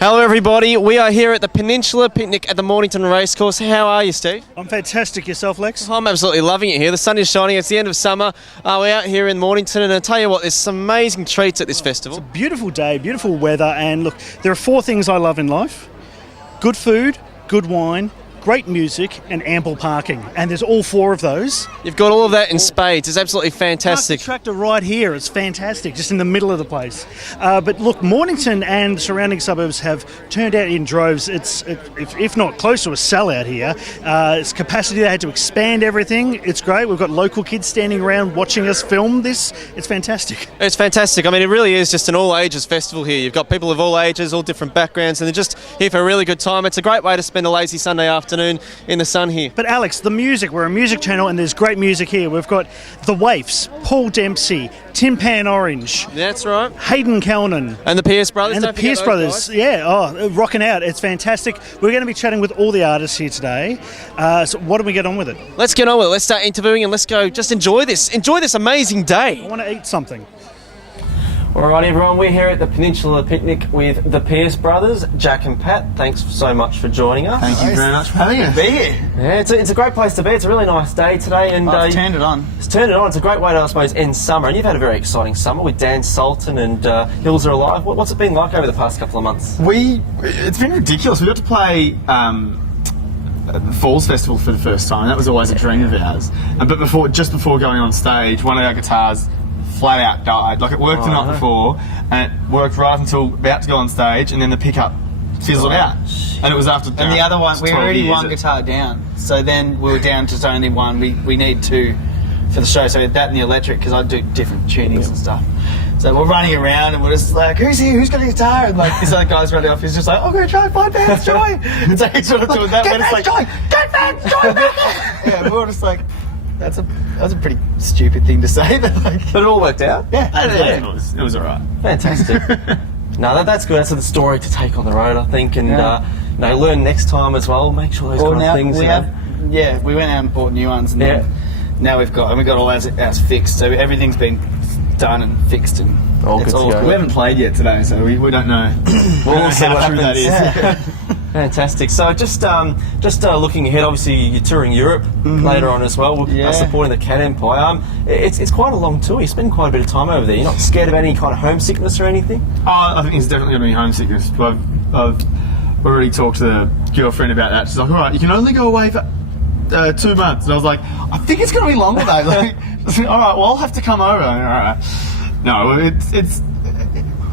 Hello everybody, we are here at the Peninsula Picnic at the Mornington Racecourse. How are you, Steve? I'm fantastic. Yourself, Lex? I'm absolutely loving it here. The sun is shining, it's the end of summer. We're out here in Mornington, and I tell you what, there's some amazing treats at this festival. It's a beautiful day, beautiful weather, and look, there are 4 things I love in life. Good food, good wine, great music, and ample parking. And there's all 4 of those. You've got all of that in spades. It's absolutely fantastic. The tractor right here, it's fantastic, just in the middle of the place. But look, Mornington and the surrounding suburbs have turned out in droves. It's, if not close to a sellout here. It's capacity, they had to expand everything. It's great. We've got local kids standing around watching us film this. It's fantastic. It's fantastic. I mean, it really is just an all-ages festival here. You've got people of all ages, all different backgrounds, and they're just here for a really good time. It's a great way to spend a lazy Sunday afternoon in the sun here. But Alex, the music, we're a music channel and there's great music here. We've got the Waifs, Paul Dempsey, Tinpan Orange. That's right. Hayden Calnin. And the Pierce Brothers. And the Pierce Brothers, rocking out. It's fantastic. We're going to be chatting with all the artists here today. So why don't we get on with it? Let's get on with it. Let's start interviewing and let's go just enjoy this. Enjoy this amazing day. I want to eat something. Alright everyone, we're here at the Peninsula Picnic with the Pierce Brothers, Jack and Pat. Thanks so much for joining us. Thank you very much for having us. Be here. Yeah, it's a great place to be. It's a really nice day today. And I've turned it on. It's turned it on. It's a great way to, I suppose, end summer. And you've had a very exciting summer with Dan Sultan and Hills Are Alive. What's it been like over the past couple of months? It's been ridiculous. We got to play the Falls Festival for the first time. That was always a dream of ours. But just before going on stage, one of our guitars flat out died. Like, it worked the night before, and it worked right until about to go on stage, and then the pickup fizzled out. And it was after. And the other one, we already one guitar down, so then we were down to only one. We need 2 for the show, so that and the electric, because I do different tunings and stuff. So we're running around and we're just like, who's here? Who's got a guitar? And like this other guy's running off. He's just like, I'm going to try and find Vance Joy. And so he's sort of doing that. Get Vance Joy! Get Vance Joy back! Yeah, we were just like, that was a pretty stupid thing to say, but But it all worked out. Yeah, it was all right. Fantastic. No, that's good. That's the story to take on the road, I think, and learn next time as well. Make sure those kind of things. We went out and bought new ones, and then now we've got all ours fixed. So everything's been done and fixed, and all good to go. We haven't played yet today, so we don't know. We'll see how true that is. Fantastic. So just looking ahead, obviously you're touring Europe later on as well, supporting the Cat Empire. It's quite a long tour. You spend quite a bit of time over there. You're not scared of any kind of homesickness or anything? I think it's definitely going to be homesickness. I've already talked to the girlfriend about that. She's like, all right, you can only go away for 2 months. And I was like, I think it's going to be longer though. Like, all right, well, I'll have to come over. All right. No, it's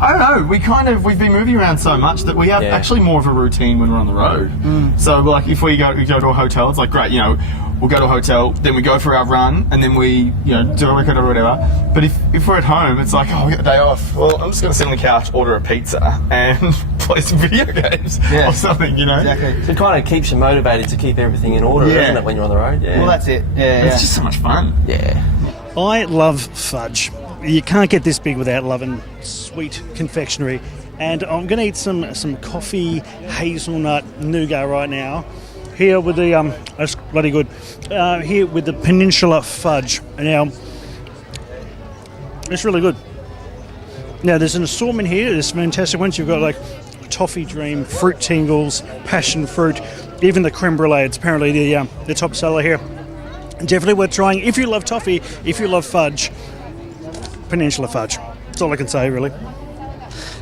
I don't know. We've been moving around so much that we have actually more of a routine when we're on the road. So like if we go to a hotel, it's like great, we'll go to a hotel, then we go for our run, and then we do a record or whatever. But if we're at home, it's like, we got the day off. Well, I'm just going to sit on the couch, order a pizza, and play some video games or something. Exactly. So it kind of keeps you motivated to keep everything in order, doesn't it, when you're on the road? Yeah. Well, that's it. It's just so much fun. Yeah. I love fudge. You can't get this big without loving sweet confectionery. And I'm going to eat some coffee hazelnut nougat right now. Here with the that's bloody good. Here with the Peninsula fudge. Now, it's really good. Now, there's an assortment here. There's some fantastic ones. You've got like toffee dream, fruit tingles, passion fruit, even the creme brulee. It's apparently the top seller here. Definitely worth trying. If you love toffee, if you love fudge, Peninsula fudge. That's all I can say, really.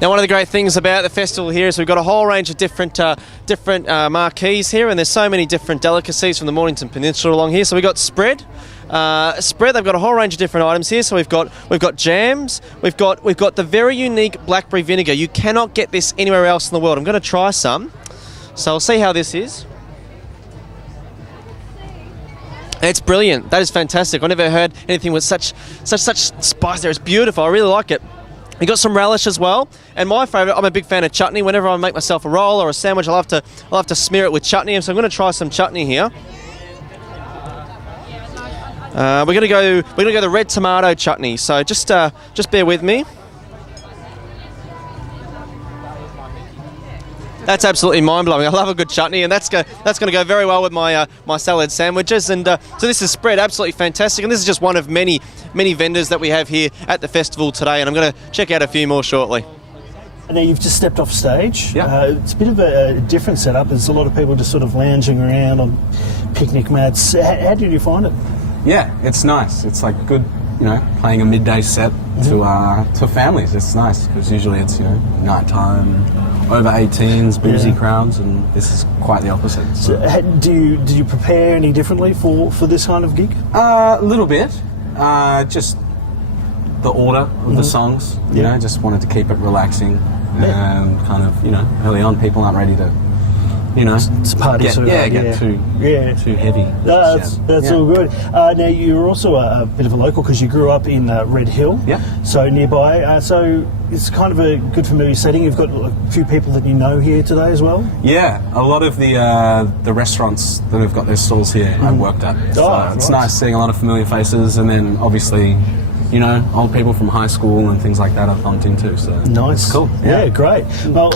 Now, one of the great things about the festival here is we've got a whole range of different marquees here, and there's so many different delicacies from the Mornington Peninsula along here. So we've got spread. They've got a whole range of different items here. So we've got jams. We've got the very unique blackberry vinegar. You cannot get this anywhere else in the world. I'm going to try some. So I'll see how this is. It's brilliant. That is fantastic. I've never heard anything with such spice there. It's beautiful. I really like it. We got some relish as well, and my favourite, I'm a big fan of chutney. Whenever I make myself a roll or a sandwich, I'll have to smear it with chutney. So I'm going to try some chutney here. We're going to go the red tomato chutney. So just bear with me. That's absolutely mind-blowing. I love a good chutney, and that's going to go very well with my salad sandwiches. And so this is spread, absolutely fantastic. And this is just one of many vendors that we have here at the festival today. And I'm going to check out a few more shortly. Now you've just stepped off stage. Yeah. It's a bit of a different setup. There's a lot of people just sort of lounging around on picnic mats. How did you find it? Yeah, it's nice. It's like good, playing a midday set to families. It's nice because usually it's nighttime, over 18s, boozy crowds, and this is quite the opposite. So, did you prepare any differently for this kind of gig? A little bit, just the order of the songs. Just wanted to keep it relaxing and kind of early on people aren't ready to. It's a party get too heavy. That's all good. Now you're also a bit of a local because you grew up in Red Hill, so nearby. So it's kind of a good familiar setting. You've got a few people that you know here today as well. Yeah, a lot of the restaurants that have got their stalls here I've worked at. So it's nice seeing a lot of familiar faces, and then obviously. Old people from high school and things like that I've bumped into. So nice, it's cool. Yeah, great. Well,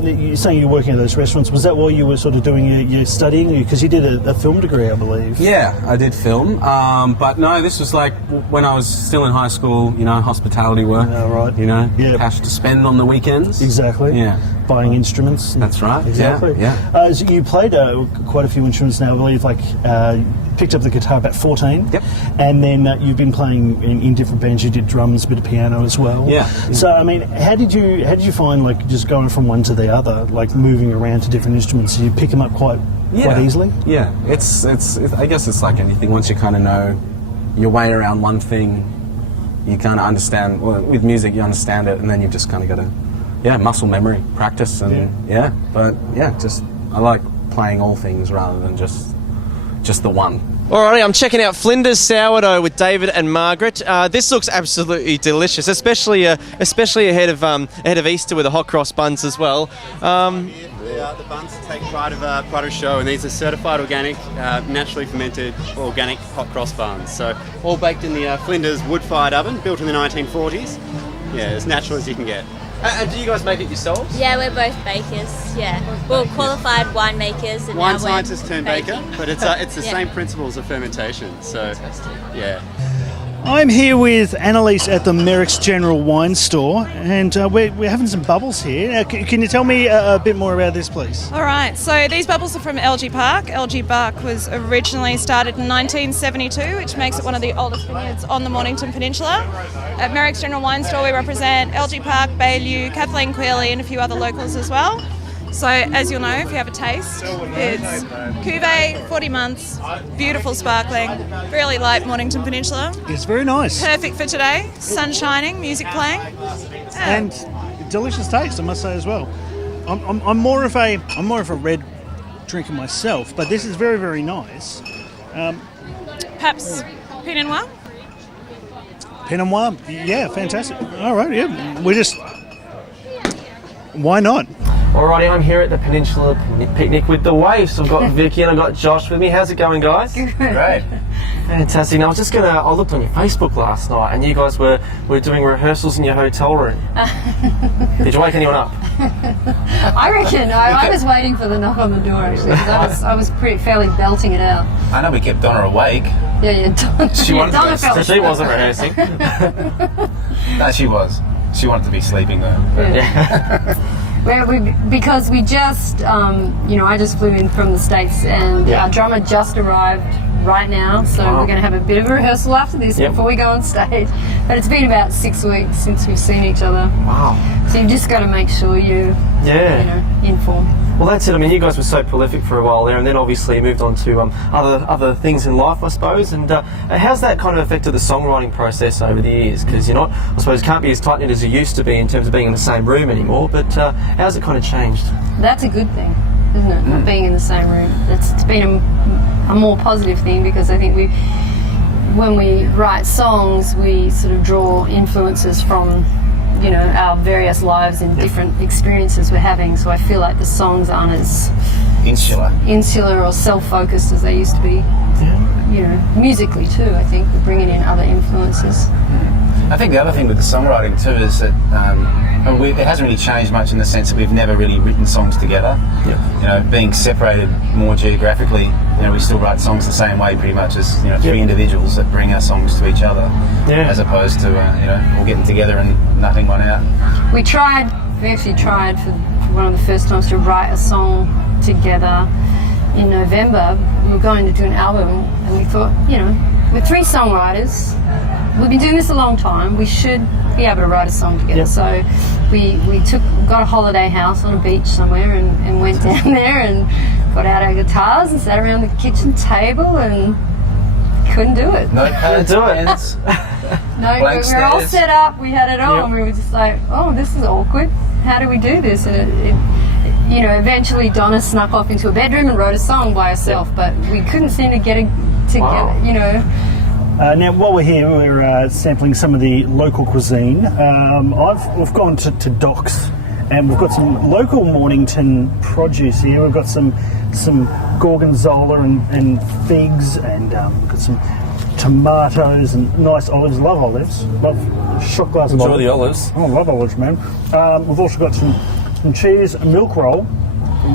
you're saying you're working at those restaurants. Was that while you were sort of doing your studying? Because you did a film degree, I believe. Yeah, I did film. But no, this was like when I was still in high school. Hospitality work. Right. Cash to spend on the weekends. Exactly. Yeah. Buying instruments. That's right. Exactly. Yeah. So you played quite a few instruments now, I believe. Like picked up the guitar about 14. Yep. And then you've been playing in different bands. You did drums, a bit of piano as well. Yeah. So I mean, how did you find like just going from one to the other, like moving around to different instruments? You pick them up quite easily. Yeah. It's I guess it's like anything. Once you kind of know your way around one thing, you kind of understand. Well, with music, you understand it, and then you've just kind of got to. Yeah, muscle memory, practice, and just I like playing all things rather than just the one. Alrighty, I'm checking out Flinders sourdough with David and Margaret. This looks absolutely delicious, especially ahead of Easter with the hot cross buns as well. The buns take pride of show, and these are certified organic, naturally fermented, organic hot cross buns. So all baked in the Flinders wood-fired oven, built in the 1940s. Yeah, as natural as you can get. And do you guys make it yourselves? Yeah, we're both bakers. Yeah, we're qualified winemakers. And Wine scientist turned baker, baking. but it's the same principles of fermentation. So, yeah. I'm here with Annalise at the Merrick's General Wine Store, and we're having some bubbles here. Can you tell me a bit more about this, please? All right, so these bubbles are from LG Park. LG Park was originally started in 1972, which makes it one of the oldest vineyards on the Mornington Peninsula. At Merrick's General Wine Store, we represent LG Park, Baillieu, Kathleen Queerley, and a few other locals as well. So, as you'll know, if you have a taste, it's cuvee, 40 months, beautiful sparkling, really light Mornington Peninsula. It's very nice. Perfect for today, sun shining, music playing. And delicious taste, I must say as well. I'm more of a red drinker myself, but this is very, very nice. Perhaps Pinot Noir? Pinot Noir, yeah, fantastic. All right, yeah, why not? Alrighty, I'm here at the Peninsula Picnic with the Waifs. I've got Vicky and I've got Josh with me. How's it going, guys? Great. Fantastic. Now, I looked on your Facebook last night and you guys were doing rehearsals in your hotel room. Did you wake anyone up? I reckon. I was waiting for the knock on the door, actually, because I was fairly belting it out. I know we kept Donna awake. Yeah. Donna felt So she wasn't rehearsing? No, she was. She wanted to be sleeping, though. Yeah. Because we just, I just flew in from the States, and our drummer just arrived right now, so we're going to have a bit of a rehearsal after this before we go on stage. But it's been about 6 weeks since we've seen each other. Wow. So you've just got to make sure you're in form. Well, that's it. I mean, you guys were so prolific for a while there, and then obviously moved on to other things in life, I suppose. And how's that kind of affected the songwriting process over the years? Because you're not, I suppose, can't be as tight knit as you used to be in terms of being in the same room anymore. But how's it kind of changed? That's a good thing, isn't it? Not being in the same room. It's been a more positive thing, because I think when we write songs, we sort of draw influences from our various lives and different experiences we're having. So I feel like the songs aren't as insular or self-focused as they used to be. Musically too, I think we're bringing in other influences. I think the other thing with the songwriting too is that it hasn't really changed much in the sense that we've never really written songs together. Being separated more geographically, we still write songs the same way pretty much as three individuals that bring our songs to each other, as opposed to all getting together and nothing one out. We tried we actually tried for one of the first times to write a song together in November. We were going to do an album, and we thought, you know, we're 3 songwriters. We've been doing this a long time. We should be able to write a song together. Yep. So we got a holiday house on a beach somewhere and went down there and got out our guitars and sat around the kitchen table and couldn't do it. No pads, pens. No, Blank we were all stares. set up. We had it all. Yep. And we were just like, oh, this is awkward. How do we do this? And it you know, eventually Donna snuck off into a bedroom and wrote a song by herself, but we couldn't seem to get it together. You know. Now, while we're here, we're sampling some of the local cuisine. We've gone to Docks, and we've got some local Mornington produce here. We've got some gorgonzola and figs, and we've got some tomatoes and nice olives. Love olives. Love a shot glass of Enjoy olives. the olives. Oh, I love olives, man. We've also got some cheese, a milk roll.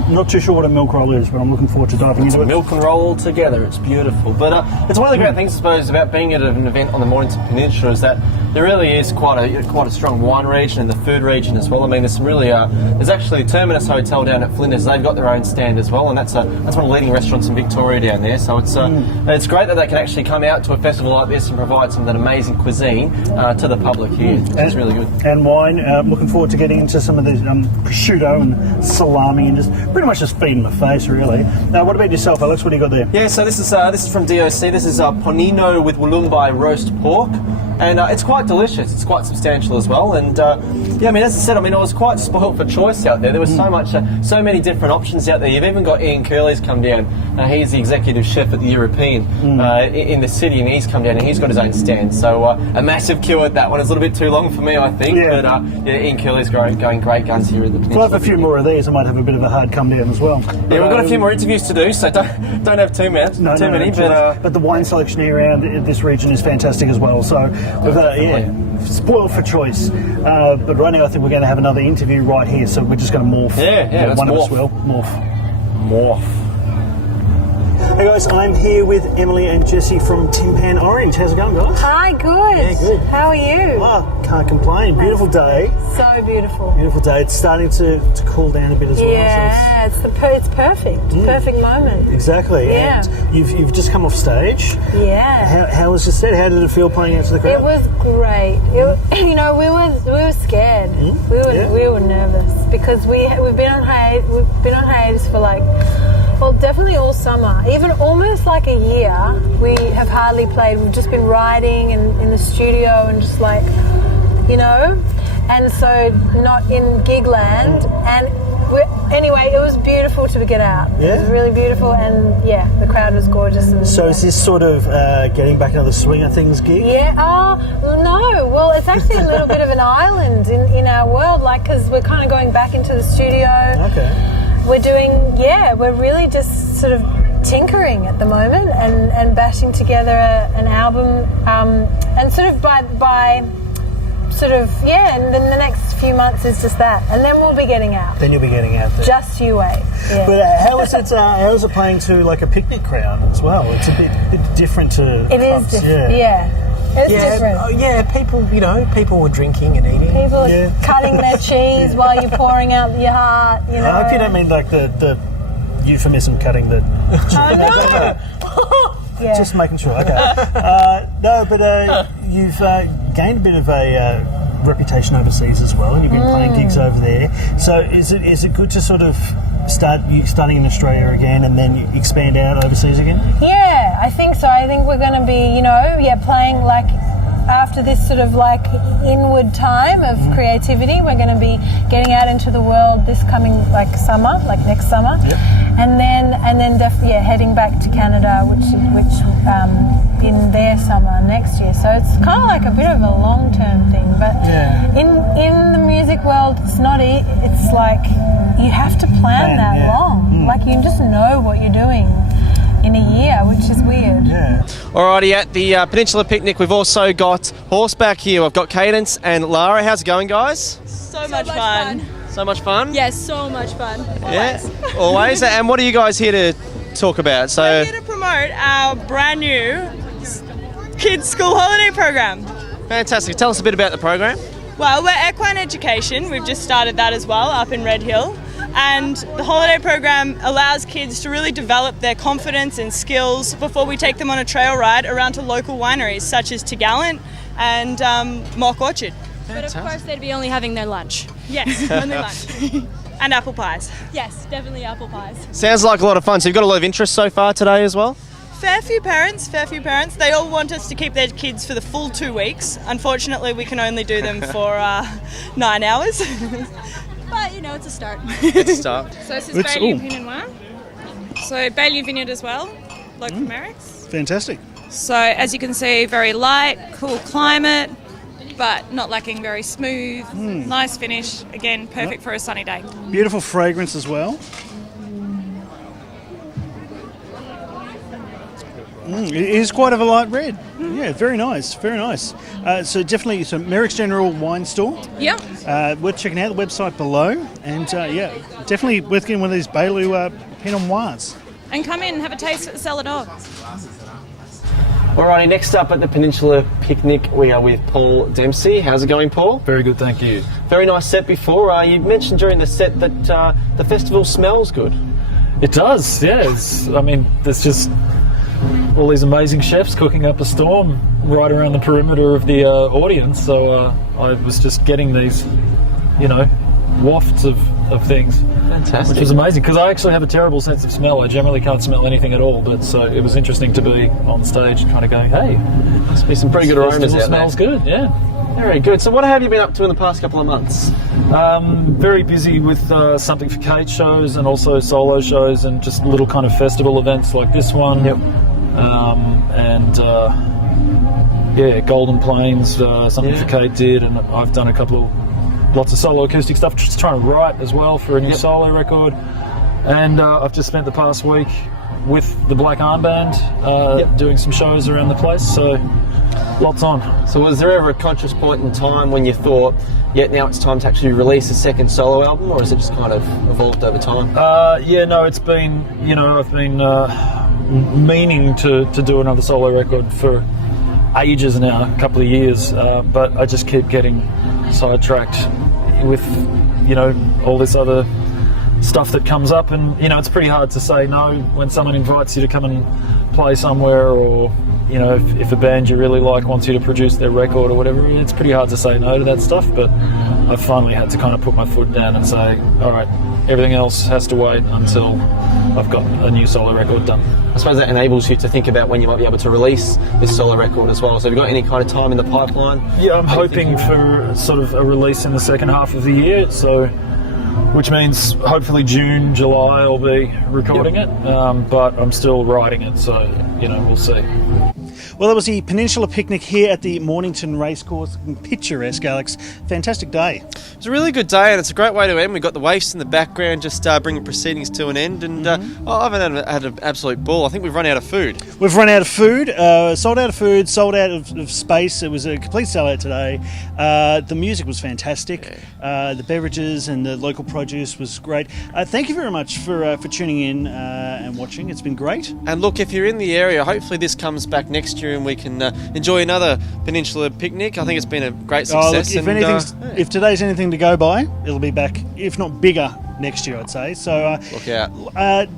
Not too sure what a milk roll is, but I'm looking forward to diving into it. Milk and roll all together, it's beautiful. But it's one of the great things, I suppose, about being at an event on the Mornington Peninsula is that there really is quite a strong wine region and the food region as well. I mean, there's some really there's actually a Terminus Hotel down at Flinders. They've got their own stand as well, and that's one of the leading restaurants in Victoria down there. So it's great that they can actually come out to a festival like this and provide some of that amazing cuisine to the public here. It's really good. And wine. Looking forward to getting into some of the prosciutto and salami and just pretty much just feeding my face, really. Now, what about yourself, Alex? What do you got there? Yeah, so this is from DOC. This is Ponino with Wollumbai roast pork, and it's quite delicious. It's quite substantial as well. And yeah, I mean, as I said, I was quite spoilt for choice out there. There was so many different options out there. You've even got Ian Curley's come down. He's the executive chef at the European in the city, and he's come down and he's got his own stand. So a massive queue at that one. It's a little bit too long for me, I think. Yeah. But yeah, Ian Curley's going great guns here at the Peninsula. If I have a few more of these, I might have a bit of a hard come down as well. Yeah, we've got a few more interviews to do, so don't have too many. But the wine selection here around this region is fantastic as well. So we've spoiled for choice. But right now, I think we're going to have another interview right here. So we're just going to morph. Yeah, let's one morph. of us will morph. Hey guys, I'm here with Emily and Jesse from Tinpan Orange. How's it going, guys? Hi, good. Yeah, good. How are you? Oh, can't complain. Beautiful day. So beautiful. Beautiful day. It's starting to cool down a bit as well. Yeah, it's perfect. Perfect moment. Exactly. Yeah. And you've just come off stage. Yeah. How was your set? How did it feel playing out to the crowd? It was great. We were scared. We were nervous because we've been on hiatus for definitely all summer. Even almost like a year. We have hardly played. We've just been writing and in the studio and just and so not in Gigland. And anyway, it was beautiful to get out. Yeah. It was really beautiful, and yeah, the crowd was gorgeous. And, so is this sort of getting back into the swing of things gig? Yeah. Oh no. Well, it's actually a little bit of an island in our world, because we're kind of going back into the studio. Okay. We're really just sort of tinkering at the moment and bashing together an album, and sort of by and then the next few months is just that, and then we'll be getting out. Then you'll be getting out there. Just you wait. Yeah. But how is it playing to like a picnic crowd as well? It's a bit different to It is clubs, different. Yeah. It's different. People were drinking and eating. People are cutting their cheese while you're pouring out your heart. I hope you don't mean like the euphemism cutting the cheese. Yeah. Just making sure. Okay. No, but you've gained a bit of a reputation overseas as well, and you've been playing gigs over there. So is it good to sort of starting in Australia again and then expand out overseas again? Yeah, I think so. I think we're going to be, playing after this sort of inward time of creativity. We're going to be getting out into the world this coming summer, next summer, and then definitely heading back to Canada, which in their summer next year. So it's kind of like a bit of a long-term thing, but in the music world, it's not. It's like you have to plan that long. You just know what you're doing in a year, which is weird. Yeah. Alrighty, at the Peninsula Picnic, we've also got horseback here. We've got Cadence and Lara. How's it going, guys? So much fun. So much fun? Yes, so much fun. Yeah, always. And what are you guys here to talk about? We're here to promote our brand new kids' school holiday program. Fantastic. Tell us a bit about the program. Well, we're Equine Education. We've just started that as well up in Red Hill. And the holiday program allows kids to really develop their confidence and skills before we take them on a trail ride around to local wineries such as Gallant and Mock Orchard. But of course they'd be only having their lunch. Yes, only lunch. And apple pies. Yes, definitely apple pies. Sounds like a lot of fun. So you've got a lot of interest so far today as well? Fair few parents. They all want us to keep their kids for the full 2 weeks. Unfortunately, we can only do them for 9 hours. But, you know, it's a start. It's a start. So this is Bailey Pinot Noir. So Bailey Vineyard as well, local Merricks. Fantastic. So as you can see, very light, cool climate, but not lacking very smooth, nice finish. Again, perfect for a sunny day. Beautiful fragrance as well. It is quite of a light red. Yeah, very nice, very nice. So definitely, so Merrick's General Wine Store. Yep. Worth checking out the website below, and yeah, definitely worth getting one of these Bailey Pinot Noirs. And come in and have a taste at the Cellar Dog. Alrighty, next up at the Peninsula Picnic, we are with Paul Dempsey. How's it going, Paul? Very good, thank you. Very nice set before. You mentioned during the set that the festival smells good. It does, yeah. There's just all these amazing chefs cooking up a storm right around the perimeter of the audience. So I was just getting these, wafts of things. Fantastic. Which was amazing, because I actually have a terrible sense of smell. I generally can't smell anything at all, but so it was interesting to be on stage kind of going, hey, must be some pretty good aromas out there. Smells good, yeah. Very good. So what have you been up to in the past couple of months? Very busy with Something for Kate shows and also solo shows and just little kind of festival events like this one. Yep. Golden Plains, Something for Kate did, and I've done lots of solo acoustic stuff, just trying to write as well for a new solo record. And I've just spent the past week with the Black Armband doing some shows around the place, so lots on. So was there ever a conscious point in time when you thought, now it's time to actually release a second solo album, or has it just kind of evolved over time? It's been, I've been meaning to do another solo record for ages now, a couple of years, but I just keep getting sidetracked with all this other stuff that comes up, and it's pretty hard to say no when someone invites you to come and play somewhere, or if a band you really like wants you to produce their record or whatever. It's pretty hard to say no to that stuff, but I've finally had to kind of put my foot down and say, all right, everything else has to wait until I've got a new solo record done. I suppose that enables you to think about when you might be able to release this solo record as well. So have you got any kind of time in the pipeline? Yeah, I'm hoping for sort of a release in the second half of the year, which means hopefully June, July I'll be recording it, but I'm still writing it, so we'll see. Well, that was the Peninsula Picnic here at the Mornington Racecourse. Picturesque, Alex. Fantastic day. It was a really good day, and it's a great way to end. We've got the Waifs in the background just bringing proceedings to an end, and I've had an absolute ball. I think we've run out of food. We've run out of food, sold out of food, sold out of space. It was a complete sellout today. The music was fantastic. The beverages and the local produce was great. Thank you very much for tuning in and watching. It's been great. And look, if you're in the area, hopefully this comes back next year and we can enjoy another Peninsula Picnic. I think it's been a great success. Look, if today's anything to go by, it'll be back, if not bigger, next year, I'd say. So look out.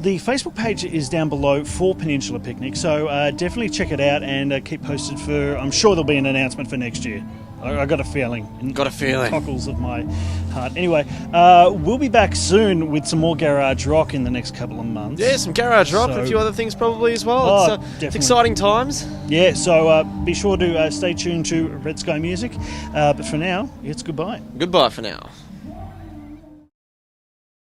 The Facebook page is down below for Peninsula Picnic, so definitely check it out and keep posted for, I'm sure there'll be an announcement for next year. I got a feeling. Cockles of my heart. Anyway, we'll be back soon with some more garage rock in the next couple of months. Yeah, some garage rock and a few other things probably as well. It's exciting times. Yeah, so be sure to stay tuned to Red Sky Music. But for now, it's goodbye. Goodbye for now.